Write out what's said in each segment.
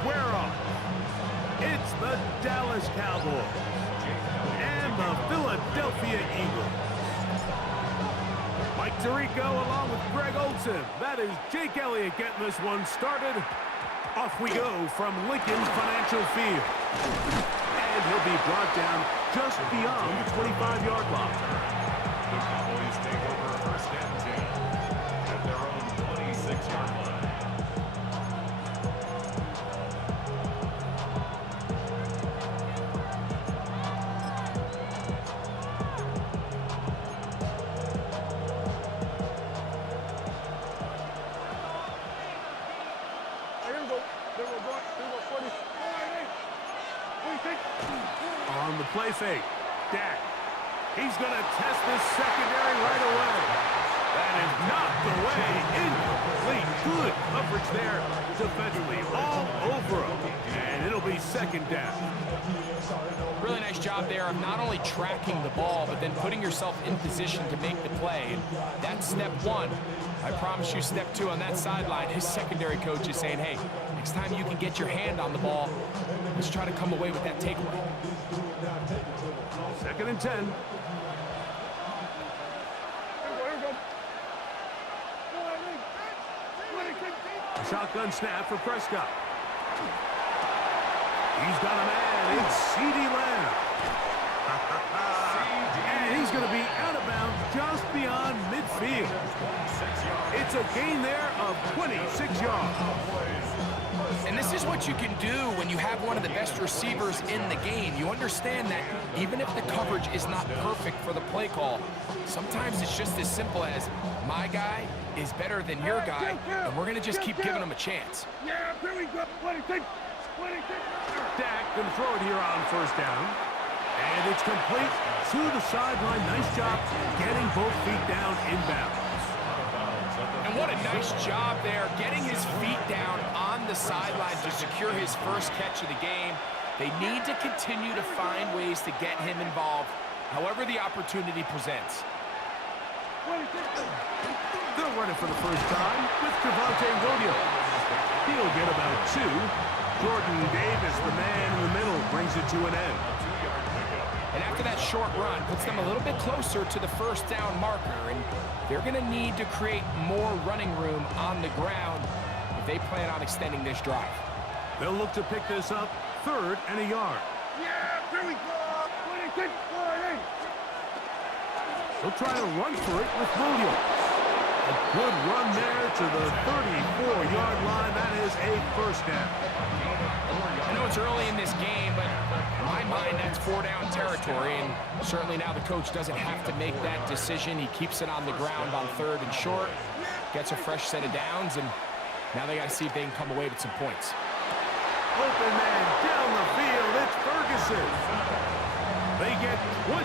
square off. It's the Dallas Cowboys and the Philadelphia Eagles. Mike Tirico along with Greg Olsen. That is Jake Elliott getting this one started. Off we go from Lincoln Financial Field. And he'll be brought down just beyond the 25-yard line. The Cowboys take over first and 10 at their own 26-yard line. On the play fake, Dak. He's going to test this secondary right away. That is knocked away. Incomplete. Good coverage there defensively. All over him. And it'll be second down. Really nice job there of not only tracking the ball, but then putting yourself in position to make the play. And that's step one. I promise you step two on that sideline. His secondary coach is saying, hey, next time you can get your hand on the ball, let's try to come away with that takeaway. Second and 10. Shotgun snap for Prescott. He's got a man. It's CeeDee Lamb. And he's going to be out of bounds just beyond midfield. It's a gain there of 26 yards. And this is what you can do when you have one of the best receivers in the game. You understand that even if the coverage is not perfect for the play call, sometimes it's just as simple as my guy is better than your guy, and we're going to just keep giving him a chance. Yeah, here we go. Dak going to throw it here on first down. And it's complete to the sideline. Nice job getting both feet down inbounds. And what a nice job there, getting his feet down on the sideline to secure his first catch of the game. They need to continue to find ways to get him involved, however the opportunity presents. They'll run it for the first time with Javonte Williams. He'll get about two. Jordan Davis, the man in the middle, brings it to an end. And after that short run, puts them a little bit closer to the first down marker, and they're going to need to create more running room on the ground if they plan on extending this drive. They'll look to pick this up, third and a yard. Yeah, here we go. They'll try to run for it with Williams. A good run there to the 34-yard line. That is a first down. I know it's early in this game, but in my mind, that's four-down territory, and certainly now the coach doesn't have to make that decision. He keeps it on the ground on third and short, gets a fresh set of downs, and now they got to see if they can come away with some points. Open man down the field. It's Ferguson. They get 20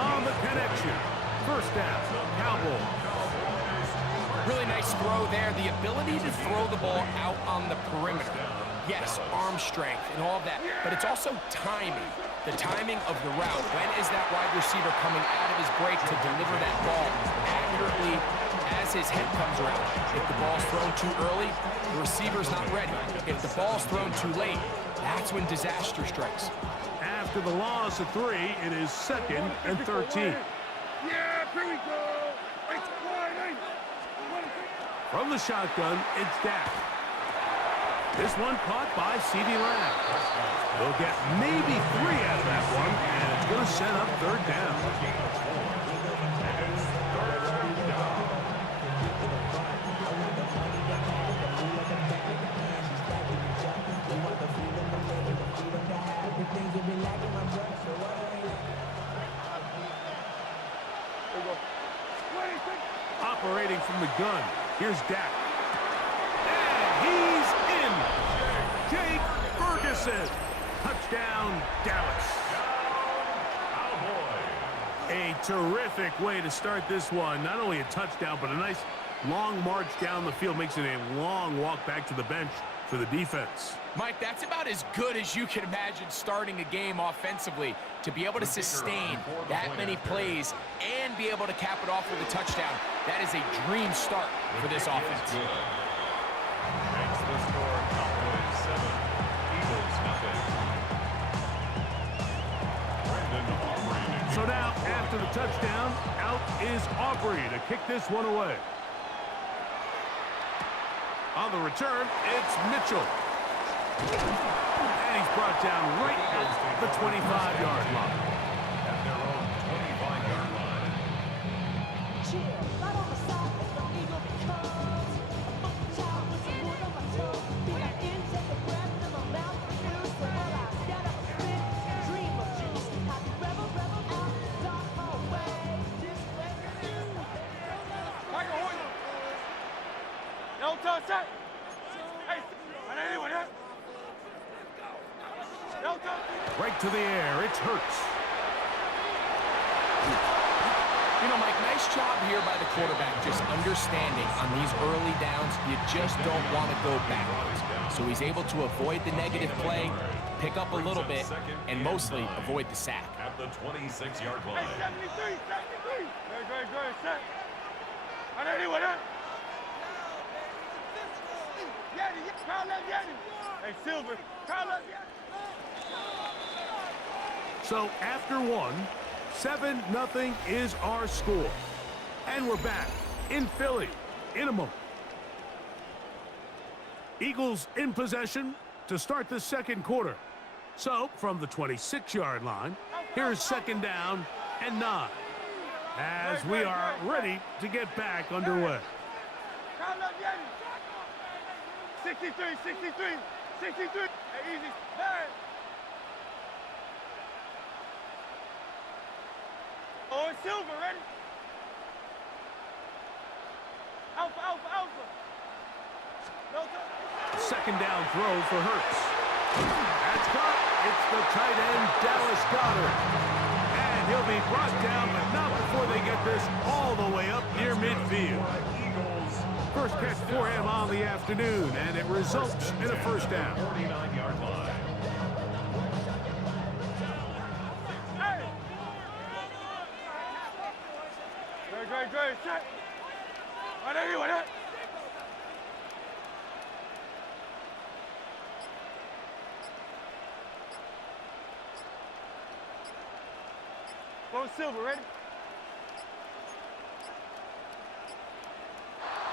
on the connection. First down, Cowboys. Really nice throw there. The ability to throw the ball out on the perimeter. Yes, arm strength and all of that, but it's also timing. The timing of the route. When is that wide receiver coming out of his break to deliver that ball accurately as his head comes around? If the ball's thrown too early, the receiver's not ready. If the ball's thrown too late, that's when disaster strikes. After the loss of 3, it is second and 13. Yeah, here we go. From the shotgun, it's Dak. This one caught by CeeDee Lamb. They'll get maybe 3 out of that one, and it's going to set up third down. Operating from the gun, here's Dak. And he's in. Jake Ferguson. Touchdown, Dallas. A terrific way to start this one. Not only a touchdown, but a nice long march down the field. Makes it a long walk back to the bench for the defense. Mike, that's about as good as you can imagine starting a game offensively. To be able to sustain that many plays and be able to cap it off with a touchdown, that is a dream start for this offense. Makes the score Cowboys 7, is Aubrey to kick this one away. On the return, it's Mitchell. And he's brought down right at the 25-yard line. At their own 25-yard line. Right to the air, it's Hurts. You know, Mike, nice job here by the quarterback, just understanding on these early downs, you just don't want to go backwards. So he's able to avoid the negative play, pick up a little bit, and mostly avoid the sack. At the 26-yard line. Hey, 73, 73. Great, set. On anyone, huh? Yeti, call up Yeti. Hey, Silver, call up Yeti. So after one, 7-0 is our score. And we're back in Philly in a moment. Eagles in possession to start the second quarter. So from the 26-yard line, here's second down and 9. As we are ready to get back underway. Call up Yeti. 63, 63, 63. Hey, easy. Hey. Oh, it's Silver, ready? Alpha, Alpha, Alpha. No touch. Second down throw for Hurts. That's caught. It's the tight end, Dallas Goedert. And he'll be brought down, but not before they get this all the way up near midfield. First catch for him on the afternoon, and it results in a first down. 49-yard line. Great, set. On anyone, huh? Go Silver, ready?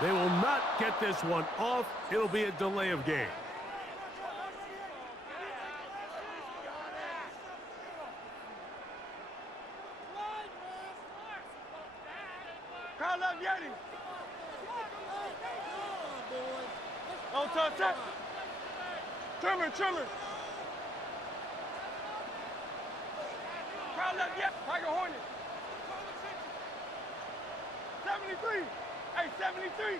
They will not get this one off. It'll be a delay of game. Call up Yeti. Don't touch that. Trimmer. Call up Yeti. Tiger Hornet. 73. Hey, 73.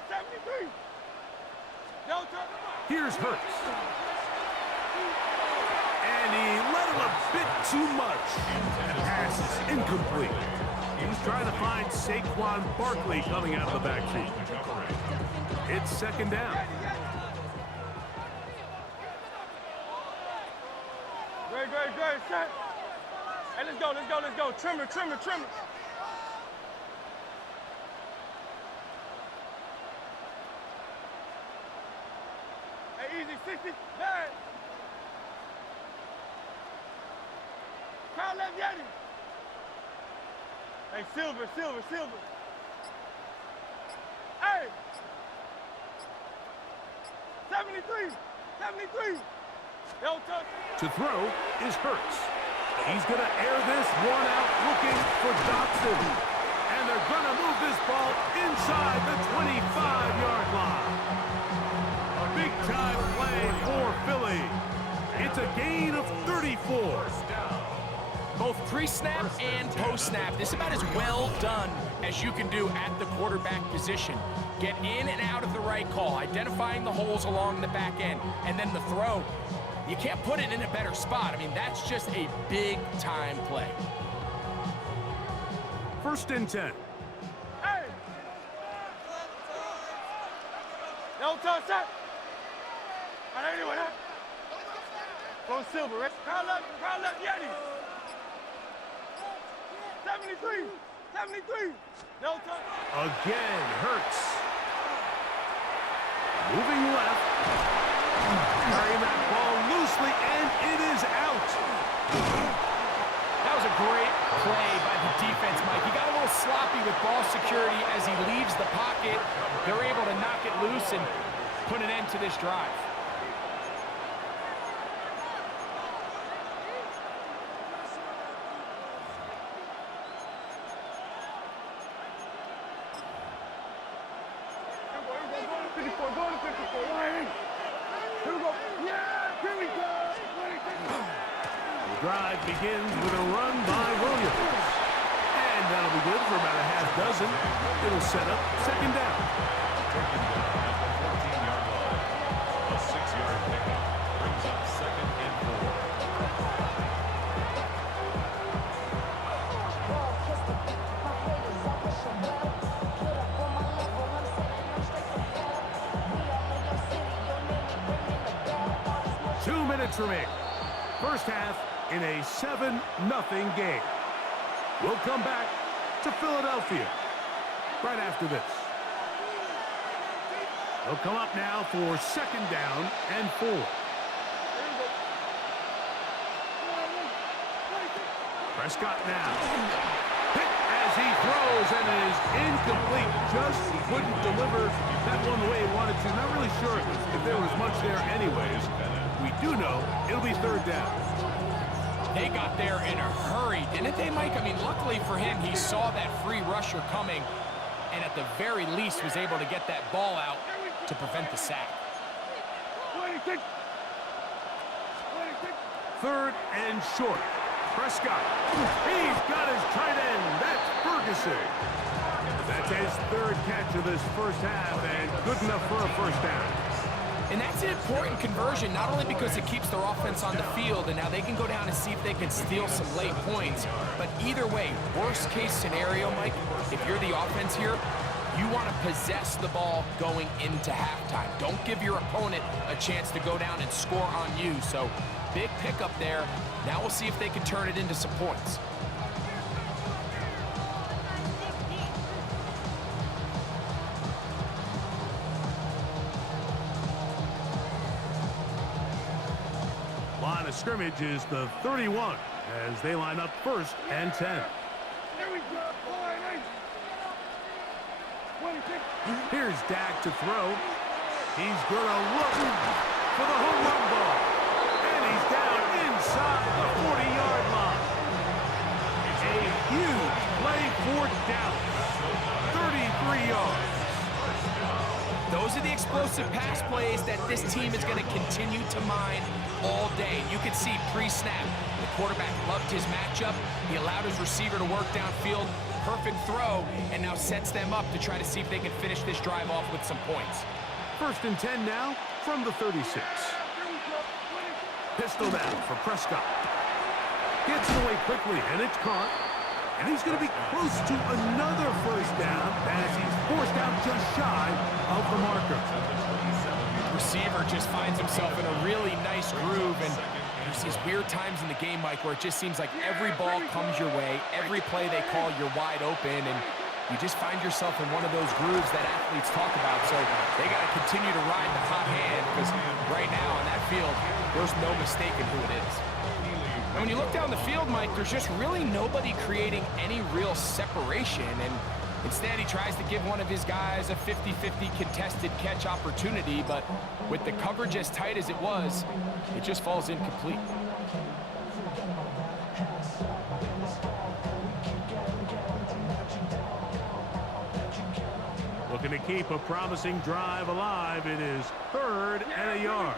Don't touch. Here's Hurts. And he let him a bit too much. The pass is incomplete. He was trying to find Saquon Barkley coming out of the backfield. It's second down. Great, set. Hey, let's go. Trimmer. Hey, easy, 60. Hey. Call up Yeti. Hey, Silver. Hey. 73. Don't touch. To throw is Hurts. He's going to air this one out looking for Dotson. And they're going to move this ball inside the 25-yard line. A big-time play for Philly. It's a gain of 34. Both pre-snap and post-snap, this is about as well done as you can do at the quarterback position. Get in and out of the right call, identifying the holes along the back end, and then the throw. You can't put it in a better spot. I mean, that's just a big-time play. First and 10. Hey! Don't touch that. On anyone, huh? Go Silver, right? Call up Yeti. 73. No touch. Again, Hurts. Moving left. Carrying that ball loosely, and it is out. That was a great play by the defense, Mike. He got a little sloppy with ball close and put an end to this drive. The drive begins with a run by Williams. And that'll be good for about a half dozen. It'll set up second down. Taken down at the 14-yard line. A 6-yard pickup brings up 2nd and 4. Two minutes remain. First half in a 7-0 game. We'll come back to Philadelphia right after this. They'll come up now for second down and 4. Prescott now. Hit as he throws, and it is incomplete. Just couldn't deliver that one the way he wanted to. Not really sure if there was much there anyways. We do know it'll be third down. They got there in a hurry, didn't they, Mike? I mean, luckily for him, he saw that free rusher coming, and at the very least was able to get that ball out to prevent the sack. Third and short. Prescott. He's got his tight end. That's Ferguson. That's his third catch of this first half, and good enough for a first down. And that's an important conversion, not only because it keeps their offense on the field, and now they can go down and see if they can steal some late points. But either way, worst case scenario, Mike, if you're the offense here, you want to possess the ball going into halftime. Don't give your opponent a chance to go down and score on you. So big pickup there. Now we'll see if they can turn it into some points. Line of scrimmage is the 31 as they line up first and 10. Here's Dak to throw. He's going to look for the home run ball. And he's down inside the 40-yard line. A huge play for Dallas. 33 yards. Those are the explosive pass plays that this team is going to continue to mine all day. You can see pre-snap, the quarterback loved his matchup. He allowed his receiver to work downfield. Perfect throw, and now sets them up to try to see if they can finish this drive off with some points. First and 10 now from the 36. Pistol down for Prescott. Gets it away quickly, and it's caught. And he's going to be close to another first down as he's forced out just shy of the marker. Receiver just finds himself in a really nice groove, and there's these weird times in the game, Mike, where it just seems like every ball comes your way, every play they call, you're wide open, and you just find yourself in one of those grooves that athletes talk about. So they got to continue to ride the hot hand, because right now on that field, there's no mistaking who it is. And when you look down the field, Mike, there's just really nobody creating any real separation, and instead he tries to give one of his guys a 50-50 contested catch opportunity, but with the coverage as tight as it was, it just falls incomplete. Looking to keep a promising drive alive. It is third and a yard.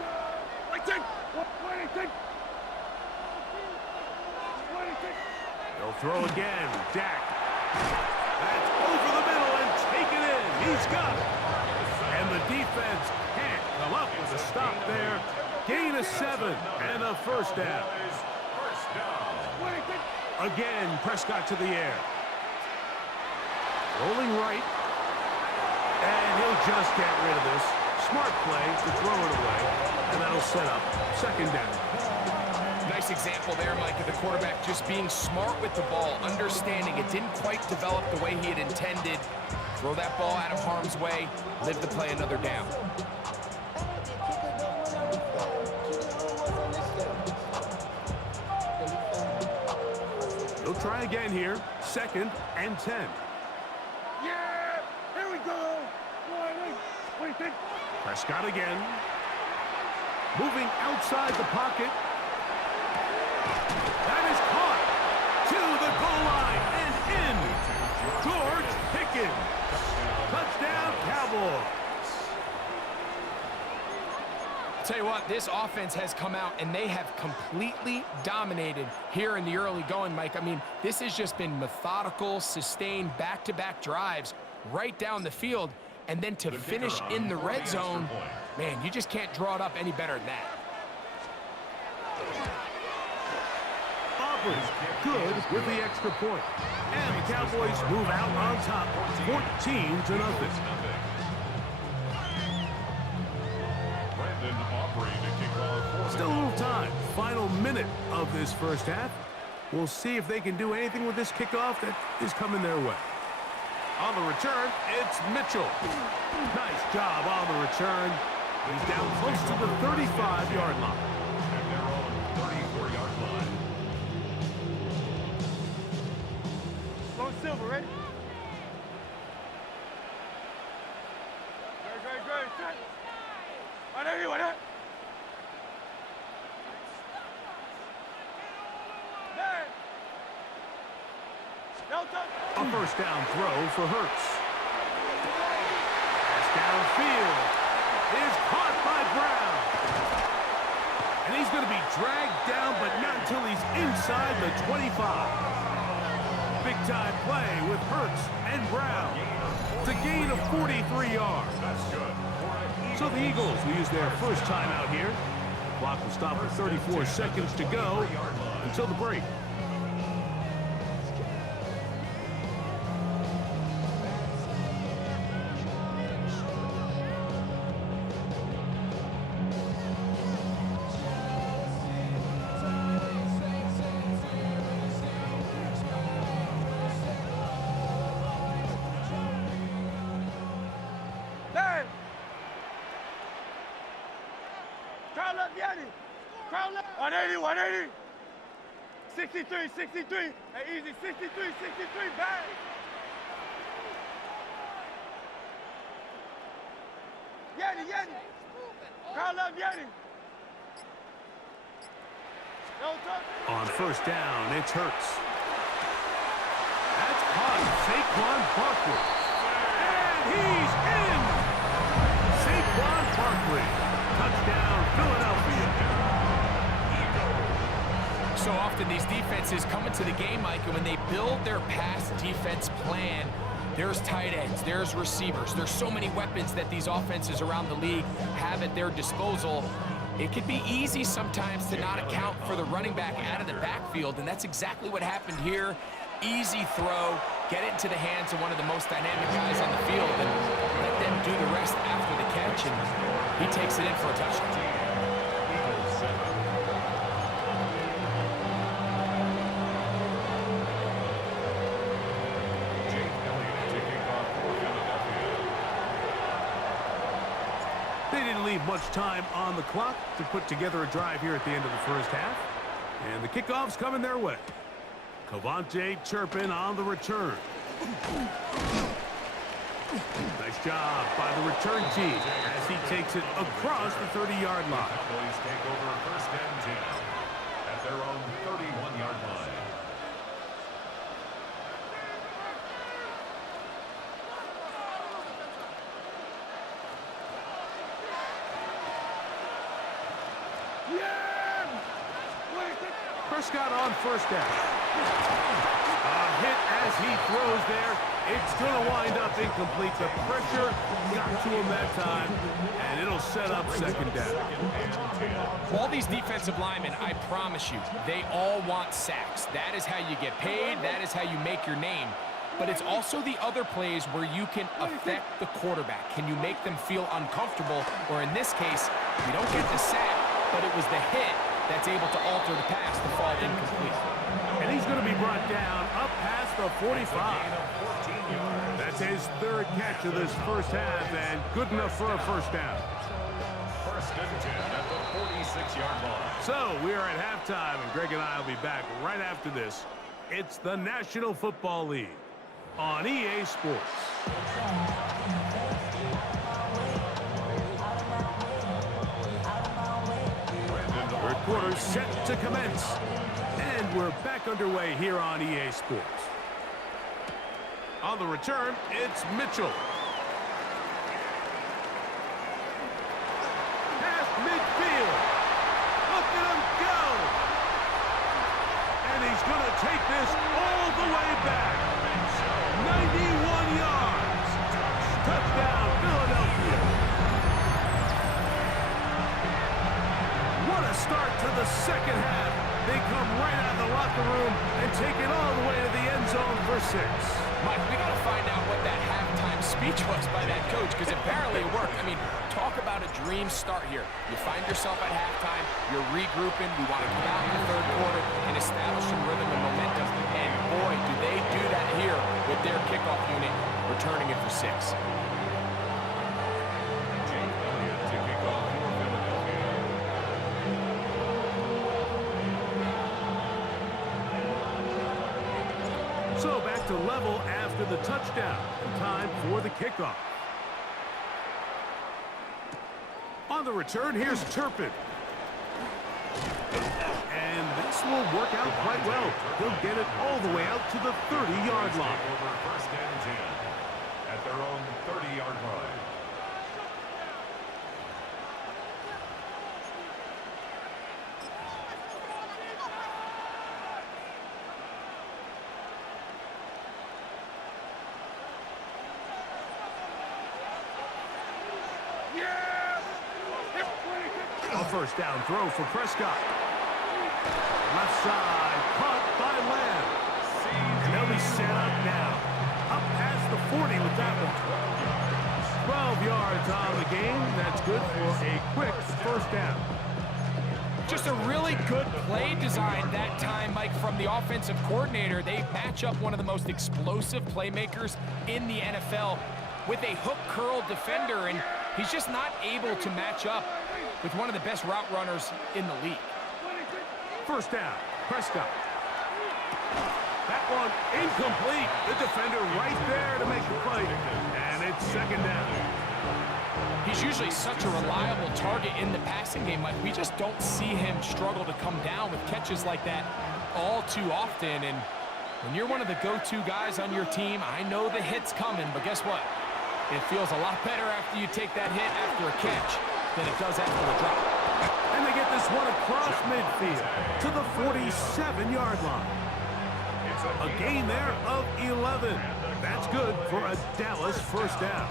They'll throw again. Dak. That's over the middle and taken in. He's got it. And the defense can't come up with a stop there. Gain of 7 and a first down. Again, Prescott to the air. Rolling right. And he'll just get rid of this. Smart play to throw it away. And that'll set up second down. Nice example there, Mike, of the quarterback just being smart with the ball, understanding it didn't quite develop the way he had intended. Throw that ball out of harm's way, live to play another down. He'll try again here. Second and 10. Yeah! Here we go! Wait, Prescott again. Moving outside the pocket. That is caught to the goal line and in. George Pickens. Touchdown, Cowboys. Tell you what, this offense has come out and they have completely dominated here in the early going, Mike. I mean, this has just been methodical, sustained, back-to-back drives right down the field. And then to finish in the red zone, man, you just can't draw it up any better than that. Auburn good with the extra point. And the Cowboys move out on top, 14-0. Brandon Aubrey to kick off. Still a little time. Final minute of this first half. We'll see if they can do anything with this kickoff that is coming their way. On the return, it's Mitchell. Nice job on the return. He's down close to the 35-yard line. And they're on the 34-yard line. Slow Silver, ready? Great. Set. On anyone, huh? There. No touch. A first down throw for Hurts. Pass downfield is caught by Brown. And he's going to be dragged down, but not until he's inside the 25. Big-time play with Hurts and Brown. It's a gain of 43 yards. That's good. So the Eagles will use their first time out here. The clock will stop with 34 seconds to go until the break. Crowd left, Yanni. Crowd left. 180. 63. Hey, easy. 63, bang. Yanni. Crowd left, Yanni. No touch. On first down, it's Hurts. That's caught. Saquon Barkley. And he's in! Saquon Barkley. Touchdown, Philadelphia. So often these defenses come into the game, Mike, and when they build their pass defense plan, there's tight ends, there's receivers. There's so many weapons that these offenses around the league have at their disposal. It can be easy sometimes to not account for the running back out of the backfield, and that's exactly what happened here. Easy throw, get it into the hands of one of the most dynamic guys on the field, and let them do the rest after the catch, and he takes it in for a touchdown. They didn't leave much time on the clock to put together a drive here at the end of the first half. And the kickoff's coming their way. Cavante Turpin on the return. Nice job by the return team as he takes it across the 30-yard line. Cowboys take over first and 10 at their own 31-yard line. Prescott on first down. A hit as he throws there. It's going to wind up incomplete. The pressure got to him that time, and it'll set up second down. All these defensive linemen, I promise you, they all want sacks. That is how you get paid. That is how you make your name. But it's also the other plays where you can affect the quarterback. Can you make them feel uncomfortable? Or in this case, you don't get the sack, but it was the hit that's able to alter the pass to fall incomplete. And he's going to be brought down up past the 45. That's his third catch of this first half, and good enough for a first down. First and 10 at the 46-yard line. So we are at halftime, and Greg and I will be back right after this. It's the National Football League on EA Sports. quarter set to commence. And we're back underway here on EA Sports. On the return, it's Mitchell. Past midfield. Look at him go. And he's going to take this all the way back. 91 yards. Touchdown, Philadelphia. What a start to the second half. They come right out of the locker room and take it all the way to the end zone for 6. Mike, we got to find out what that halftime speech was by that coach, because apparently it worked. I mean, talk about a dream start here. You find yourself at halftime, you're regrouping, you want to come out in the third quarter and establish some rhythm and momentum. And boy, do they do that here with their kickoff unit, returning it for 6. Jake Elliott to kick off for Philadelphia. So back to level after the touchdown. And time for the kickoff. On the return, here's Turpin. And this will work out quite well. He'll get it all the way out to the 30-yard line. Over first and 10 at their own 30-yard line. A first down throw for Prescott. Left side, caught by Lamb. And they'll be set up now. Up past the 40 with that one. 12 yards on the game. That's good for a quick first down. Just a really good play design that time, Mike, from the offensive coordinator. They match up one of the most explosive playmakers in the NFL with a hook curl defender, and he's just not able to match up with one of the best route runners in the league. First down, Prescott. That one incomplete. The defender right there to make the play. And it's second down. He's usually such a reliable target in the passing game. Like, we just don't see him struggle to come down with catches like that all too often. And when you're one of the go-to guys on your team, I know the hit's coming, but guess what? It feels a lot better after you take that hit after a catch than it does after a drop. And they get this one across midfield to the 47-yard line. A gain there of 11. That's good for a Dallas first down.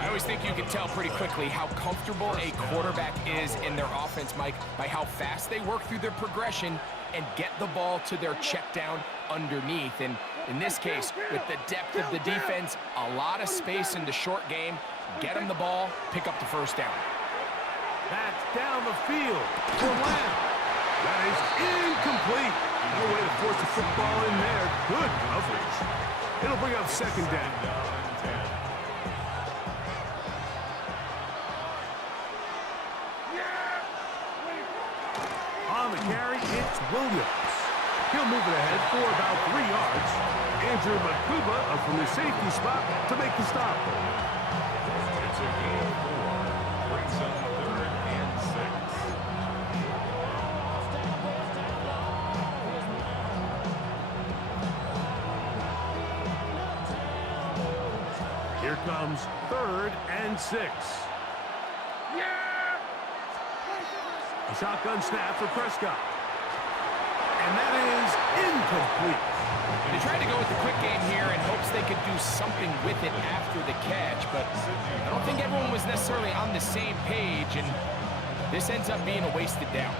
I always think you can tell pretty quickly how comfortable a quarterback is in their offense, Mike, by how fast they work through their progression and get the ball to their check down underneath. And in this case, with the depth of the defense, a lot of space in the short game, get them the ball, pick up the first down. That's down the field for Lamb. That is incomplete. No way to force the football in there. Good coverage. It'll bring up second down. On the carry, it's Williams. He'll move it ahead for about 3 yards. Andrew Makuba from the safety spot to make the stop. It's a gain of 4. Brings up third and 6. Here comes third and 6. A shotgun snap for Prescott. And that is incomplete. They tried to go with the quick game here in hopes they could do something with it after the catch, but I don't think everyone was necessarily on the same page, and this ends up being a wasted down.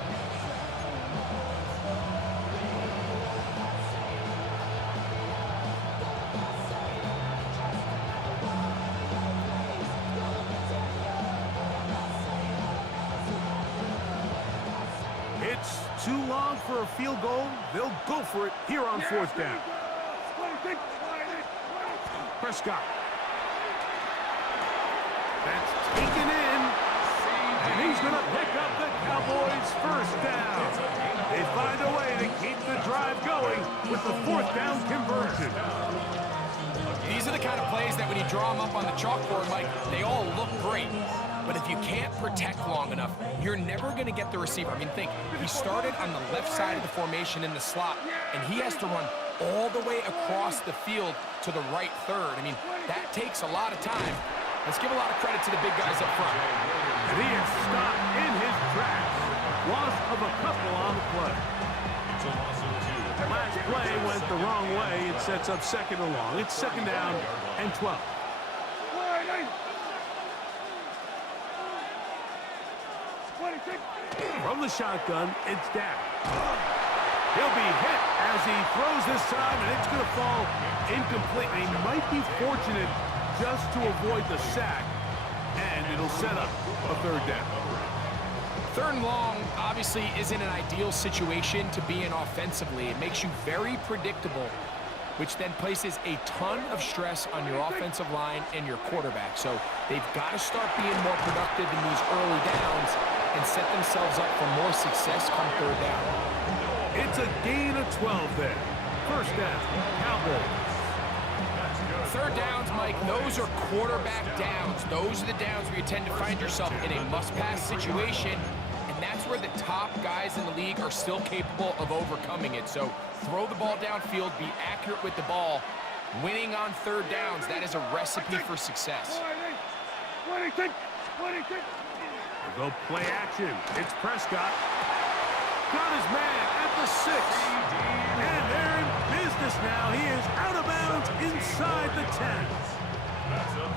It's too long for a field goal. They'll go for it here on fourth down. Prescott. That's taken in. And he's going to pick up the Cowboys' first down. They find a way to keep the drive going with the fourth down conversion. These are the kind of plays that when you draw them up on the chalkboard, Mike, they all look great. But if you can't protect long enough, you're never going to get the receiver. I mean, think, he started on the left side of the formation in the slot, and he has to run all the way across the field to the right third. I mean, that takes a lot of time. Let's give a lot of credit to the big guys up front. And he is stopped in his tracks. Loss of a couple on the play. It's a loss of 2. Last play went the wrong way. It sets up second and long. It's second down and 12. From the shotgun, it's Dak. He'll be hit as he throws this time, and it's going to fall incomplete. And he might be fortunate just to avoid the sack, and it'll set up a third down. Third and long obviously isn't an ideal situation to be in offensively. It makes you very predictable, which then places a ton of stress on your offensive line and your quarterback. So they've got to start being more productive in these early downs and set themselves up for more success come third down. It's a gain of 12 there. First down, Cowboys. Third downs, Mike, those are quarterback downs. Those are the downs where you tend to find yourself in a must-pass situation, and that's where the top guys in the league are still capable of overcoming it. So throw the ball downfield, be accurate with the ball. Winning on third downs, that is a recipe for success. We'll go play action. It's Prescott. Got his man at the 6. And they're in business now. He is out of bounds inside the 10.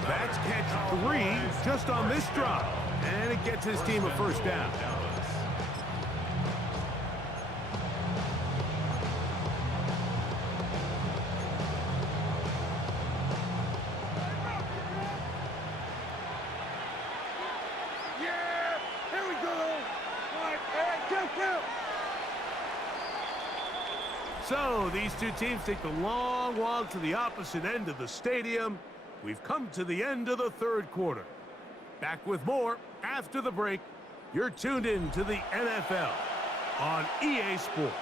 That's catch 3 just on this drop. And it gets his team a first down. So these two teams take the long walk to the opposite end of the stadium. We've come to the end of the third quarter. Back with more after the break. You're tuned in to the NFL on EA Sports.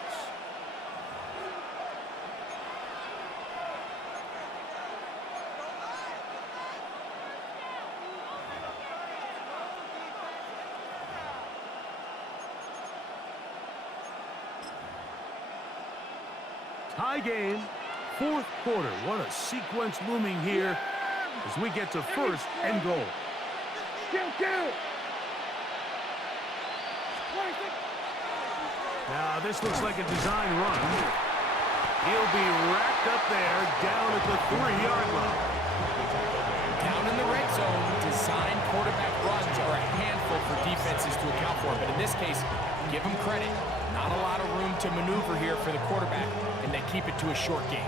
Tie game, fourth quarter. What a sequence looming here as we get to first and goal. Now this looks like a design run. He'll be racked up there down at the 3-yard line. Down in the red zone, design quarterback runs are a handful for defenses to account for. But in this case, give them credit. Not a lot of room to maneuver here for the quarterback, and they keep it to a short game.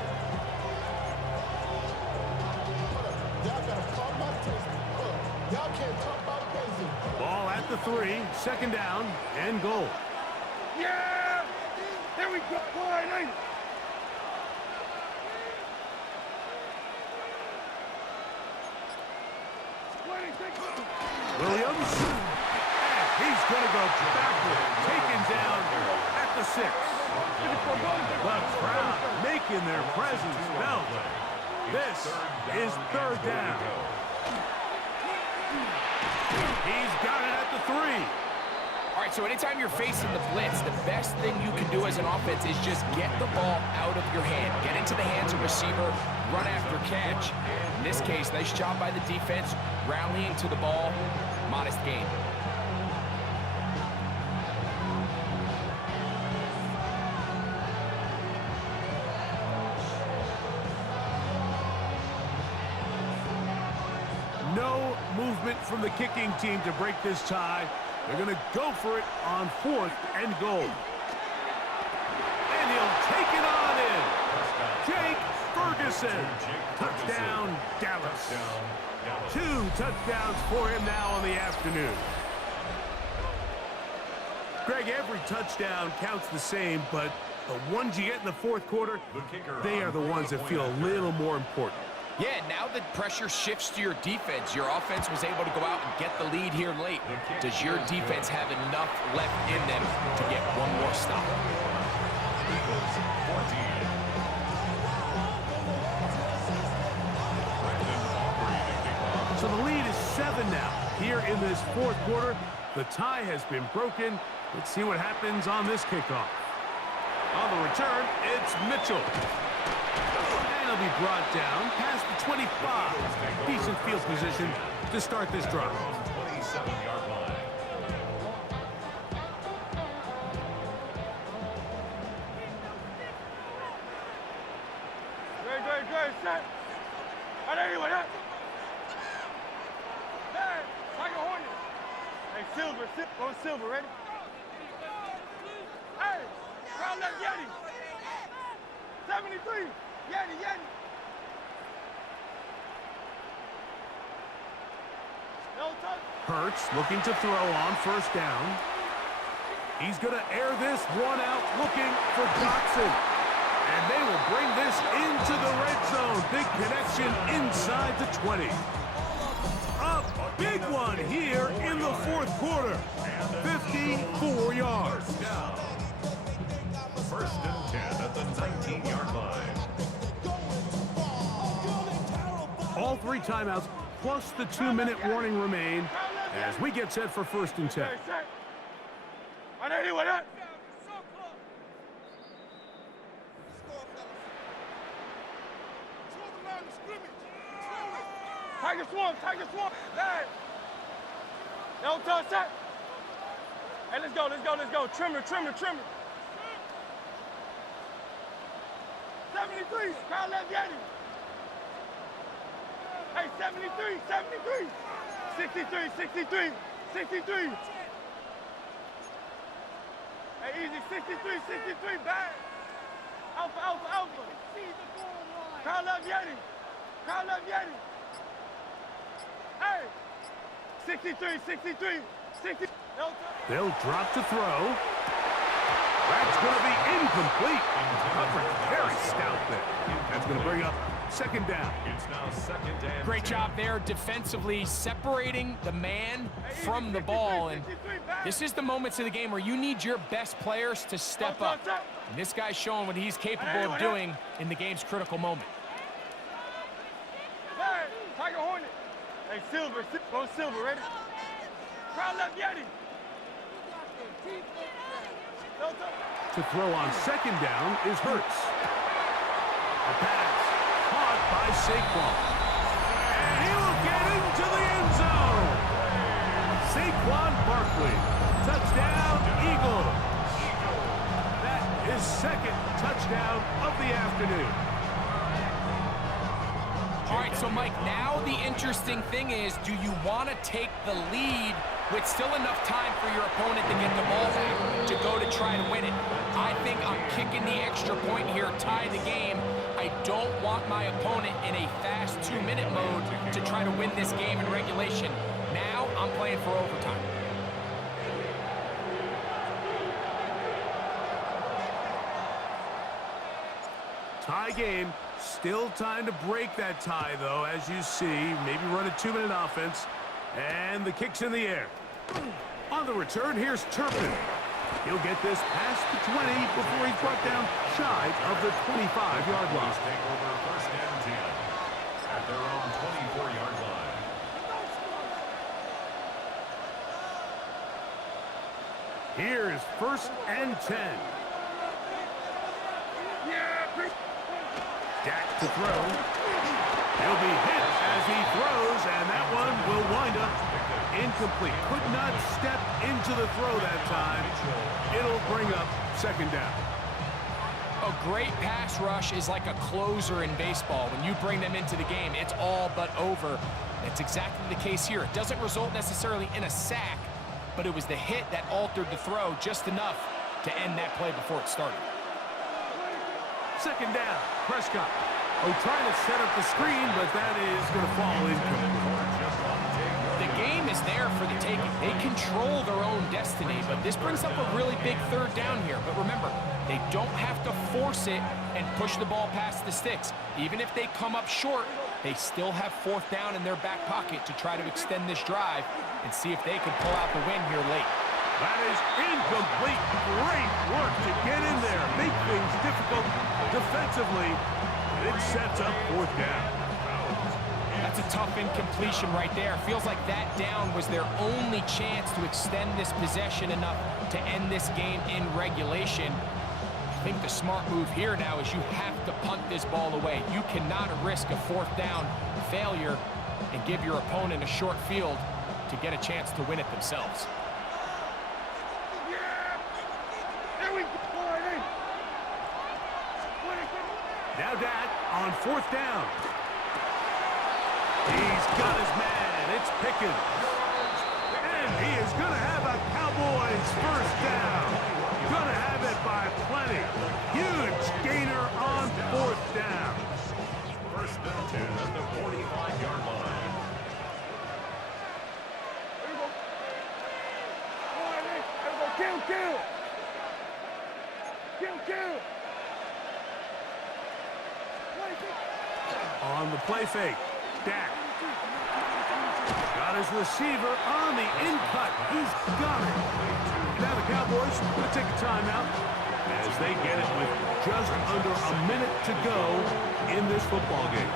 Ball at the 3, second down and goal. Yeah! There we go! Williams, and he's going to go backward, taken down at the 6. The crowd making their presence felt. This is third down. He's got it at the 3. All right, so anytime you're facing the blitz, the best thing you can do as an offense is just get the ball out of your hand. Get into the hands of receiver, run after catch. In this case, nice job by the defense, rallying to the ball, modest gain. No movement from the kicking team to break this tie. They're going to go for it on fourth and goal. And he'll take it on in. Jake Ferguson. Touchdown, Dallas. 2 touchdowns for him now on the afternoon. Greg, every touchdown counts the same, but the ones you get in the fourth quarter, they are the ones that feel a little more important. Yeah, now that pressure shifts to your defense, your offense was able to go out and get the lead here late. Does your defense have enough left in them to get one more stop? So the lead is 7 now here in this fourth quarter. The tie has been broken. Let's see what happens on this kickoff. On the return, it's Mitchell. And he'll be brought down past the 25. Decent field position to start this drive. 27-yard line. Good, set. Out anyway, huh? Hey, Tiger Hornet. Hey, Silver, go Silver, ready? Hey, crowd left Yeti. 73, Yeti. No touch. Hurts looking to throw on first down. He's going to air this one out, looking for Dotson. And they will bring this into the red zone. Big connection inside the 20. A big one here in the fourth quarter. 54 yards. First and 10 at the 19-yard line. All three timeouts plus the 2-minute warning remain as we get set for first and 10. Out anyway, huh? Tiger Swamp. Hey. No touch that. Hey, let's go. Trimmer. 73, crowd left Yeti. Hey, 73. 63. Hey, easy, 63, back. Alpha. Crowd left Yeti. Hey, 63. 60. No touch. They'll drop to throw. That's going to be incomplete. Coverage very stout there. That's going to bring up second down. It's now second and Great 10. job there defensively separating the man from the ball. And this is the moments of the game where you need your best players to step up. And this guy's showing what he's capable of doing in the game's critical moment. Hey, Tiger Hornet. Hey, Silver, go Silver, ready? Crowd left Yeti. No touch. To throw on second down is Hurts. A pass caught by Saquon. And he will get into the end zone. Saquon Barkley. Touchdown, Eagles. That is second touchdown of the afternoon. All right, so Mike, now the interesting thing is, do you want to take the lead with still enough time for your opponent to get the ball back to go to try to win it? I think I'm kicking the extra point here, tie the game. I don't want my opponent in a fast 2-minute mode to try to win this game in regulation. Now I'm playing for overtime. Tie game. Still time to break that tie, though, as you see. Maybe run a 2-minute offense. And the kick's in the air. On the return, here's Turpin. He'll get this past the 20 before he's brought down shy of the 25-yard line. Take over first and 10 at their own 24-yard line. Here's first and 10. Dak to throw. He'll be hit as he throws, and that one will wind up incomplete. Could not step into the throw that time. It'll bring up second down. A great pass rush is like a closer in baseball. When you bring them into the game, it's all but over. That's exactly the case here. It doesn't result necessarily in a sack, but it was the hit that altered the throw just enough to end that play before it started. Second down, Prescott. Oh, trying to set up the screen, but that is going to fall incomplete. The game is there for the taking. They control their own destiny, but this brings up a really big third down here. But remember, they don't have to force it and push the ball past the sticks. Even if they come up short, they still have fourth down in their back pocket to try to extend this drive and see if they can pull out the win here late. That is incomplete. Great work to get in there, make things difficult defensively. It sets up fourth down. That's a tough incompletion right there. Feels like that down was their only chance to extend this possession enough to end this game in regulation. I think the smart move here now is you have to punt this ball away. You cannot risk a fourth down failure and give your opponent a short field to get a chance to win it themselves. Now Dak on fourth down. He's got his man. It's Pickens. And he is going to have a Cowboys first down. Going to have it by plenty. Huge gainer on fourth down. First and 10 at the 45-yard line. Kill! On the play fake, Dak. Got his receiver on the in-cut. He's got it. Now the Cowboys going to take a timeout as they get it with just under a minute to go in this football game.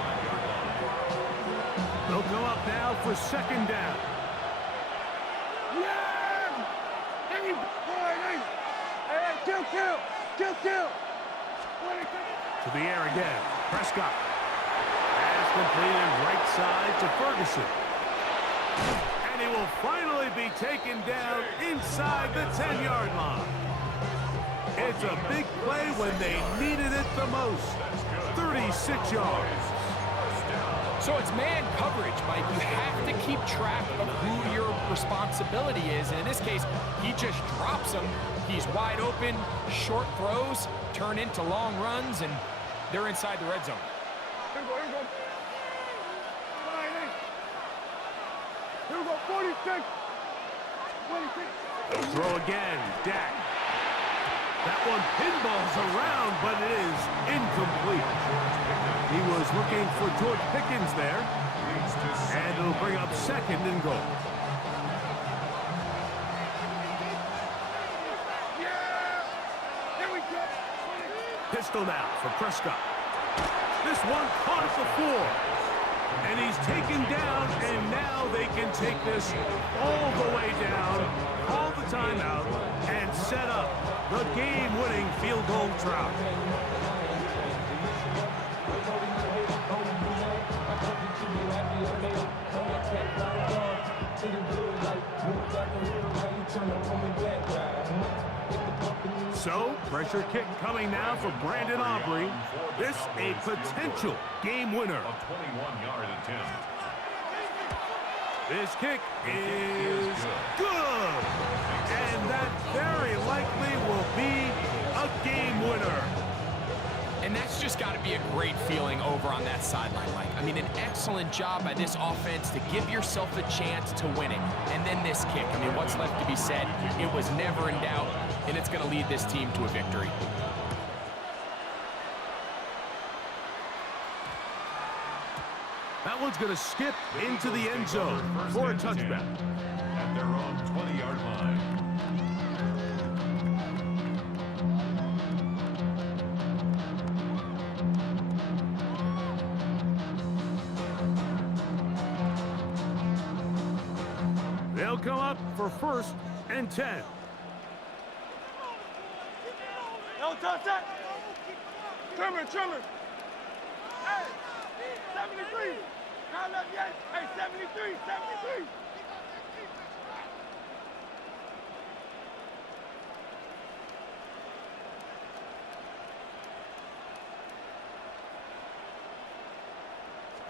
They'll come up now for second down. Kill! To the air again. Prescott. Pass completed right side to Ferguson. And he will finally be taken down inside the 10-yard line. It's a big play when they needed it the most. 36 yards. So it's man coverage, Mike. You have to keep track of who your responsibility is. And in this case, he just drops him. He's wide open. Short throws turn into long runs, and they're inside the red zone. Here we go, 46. They'll throw again. Dak. That one pinballs around, but it is incomplete. He was looking for George Pickens there. And it'll bring up second and goal. Pistol now for Prescott. This one caught at the floor. And he's taken down, and now they can take this all the way down, call the timeout, and set up the game-winning field goal try. So, pressure kick coming now for Brandon Aubrey. This a potential game winner. A 21-yard attempt. This kick is good. And that very likely will be a game winner. And that's just got to be a great feeling over on that sideline, Mike. I mean, an excellent job by this offense to give yourself a chance to win it. And then this kick. I mean, what's left to be said? It was never in doubt, and it's going to lead this team to a victory. That one's going to skip into the end zone for a touchback. At their own 20-yard line. They'll come up for first and 10. No touch that. Trimmer. Hey, 73. Not left yet. Hey, 73.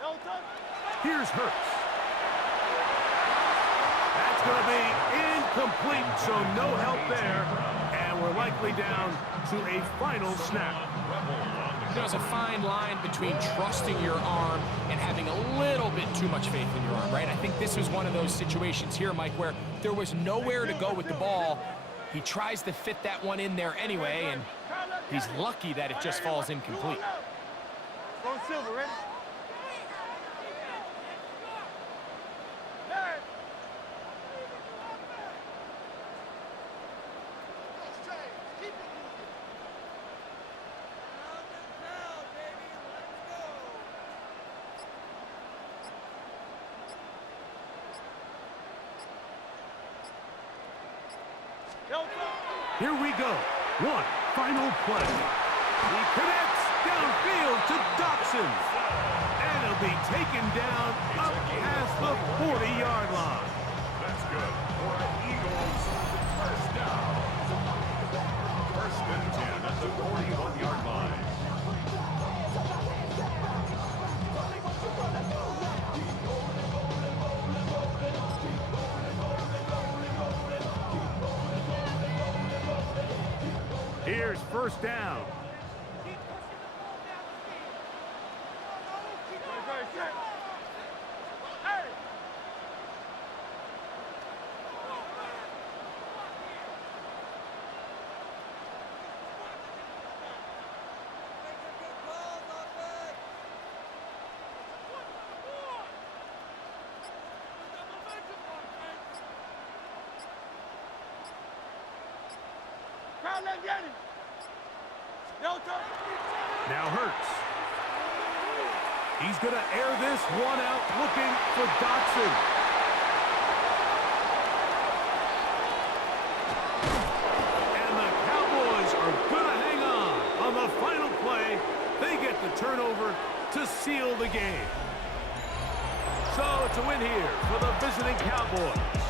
No touch. Here's Hurts. That's going to be incomplete, so no help there. And we're likely down to a final snap. There's a fine line between trusting your arm and having a little bit too much faith in your arm, right? I think this was one of those situations here, Mike, where there was nowhere to go with the ball. He tries to fit that one in there anyway, and he's lucky that it just falls incomplete. Go Silver, ready? Here we go. One final play. He connects downfield to Dotson. And he'll be taken down up past the 40-yard line. That's good for an Eagles first down. First and 10 at the 41-yard line. Here's first down. Now Hurts. He's going to air this one out, looking for Dotson. And the Cowboys are going to hang on the final play. They get the turnover to seal the game. So it's a win here for the visiting Cowboys.